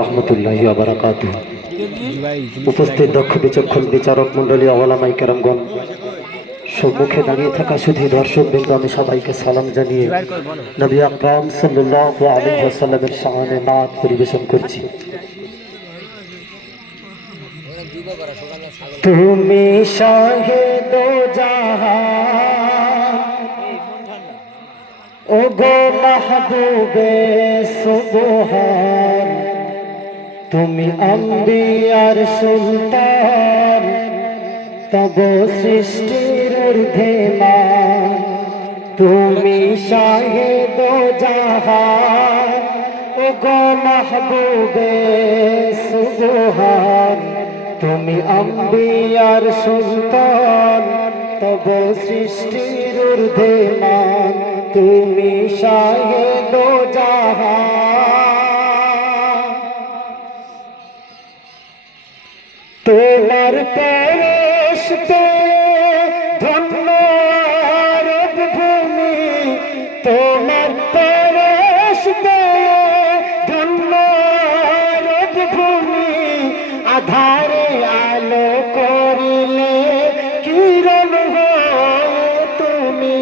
রহমতুল্লাহ বারাকাত উপস্থিত দক্ষ বিচক্ষণ বিচারক অবলামাই সম্মুখে দাঁড়িয়ে থাকা শুধু আমি সবাইকে সালাম জানিয়ে নবী আকরাম সাল্লাহ আলী সামনে নাথ পরিবেশন করছি। তুমি শাহেদ ও গো মাহবুবে সুবহান। তুমি আম্বিয়ার সুলতান, তব সৃষ্টির ঊর্ধ্বে তুমি শাহেদ জাহান ও গো মাহবুবে সুবহান। তুমি আম্বিয়ার সুলতান, তব সৃষ্টির ঊর্ধ্বে তুমি শাহেদ জাহান। তোমার পরশ ধন্য আরব ভূমি তোমার পরশ ধন্য আরব ভূমি আধারে আলো করিলে তুমি।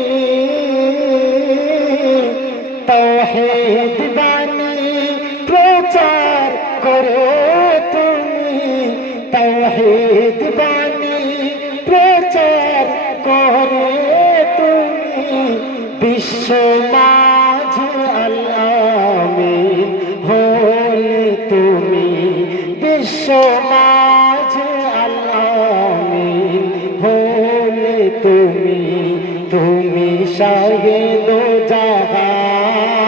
বিশ্ব মাঝে আল্লামিন হলে তুমি বিশ্ব মাঝে আল্লামিন হলে তুমি তুমি শাহেদ জাহান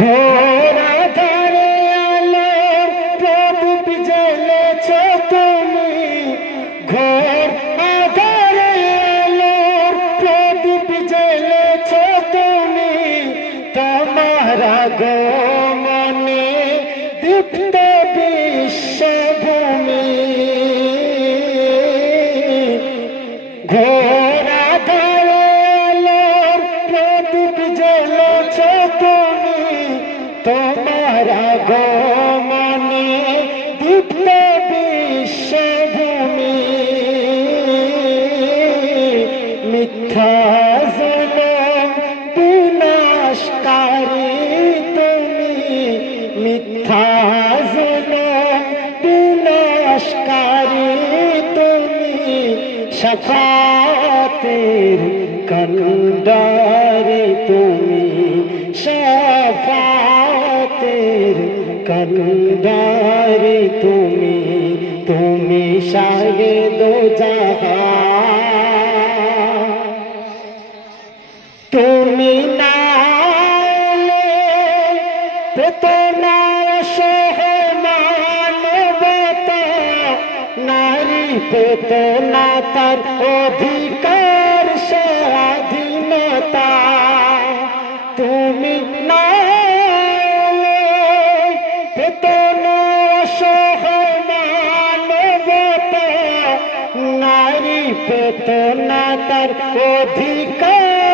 ঘোরা তোমার আগমনে দীপ্ত শফাতের কন্দারে তুমি। শফাতের কন্দারে তুমি। তুমি শাহেদ জাহান তুমি নালে নারী পেতনা তার অধিকার স্বাধীনতা তুমি নালে পেতনা সহ মানবতা। নারী পেতনা তার অধিকার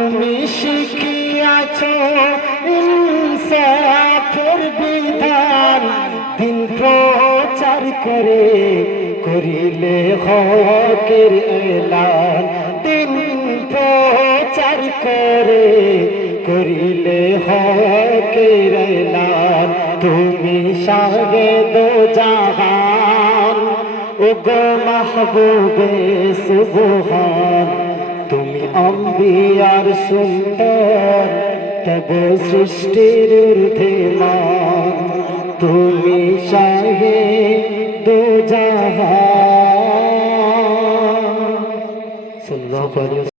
তুমি শিখিয়াছ ইনসাফের বিধান দিন প্রচার করে, করিলে হকের এলান। দিন প্রচার করে, করিলে হকের এলান। তুমি শাহেদ জাহান ও গো মাহবুবে সুবহান। অম্বিয়ার সুন্দর তব সৃষ্টির ঊর্ধ্বে মান তুমি শাহে দু জাহা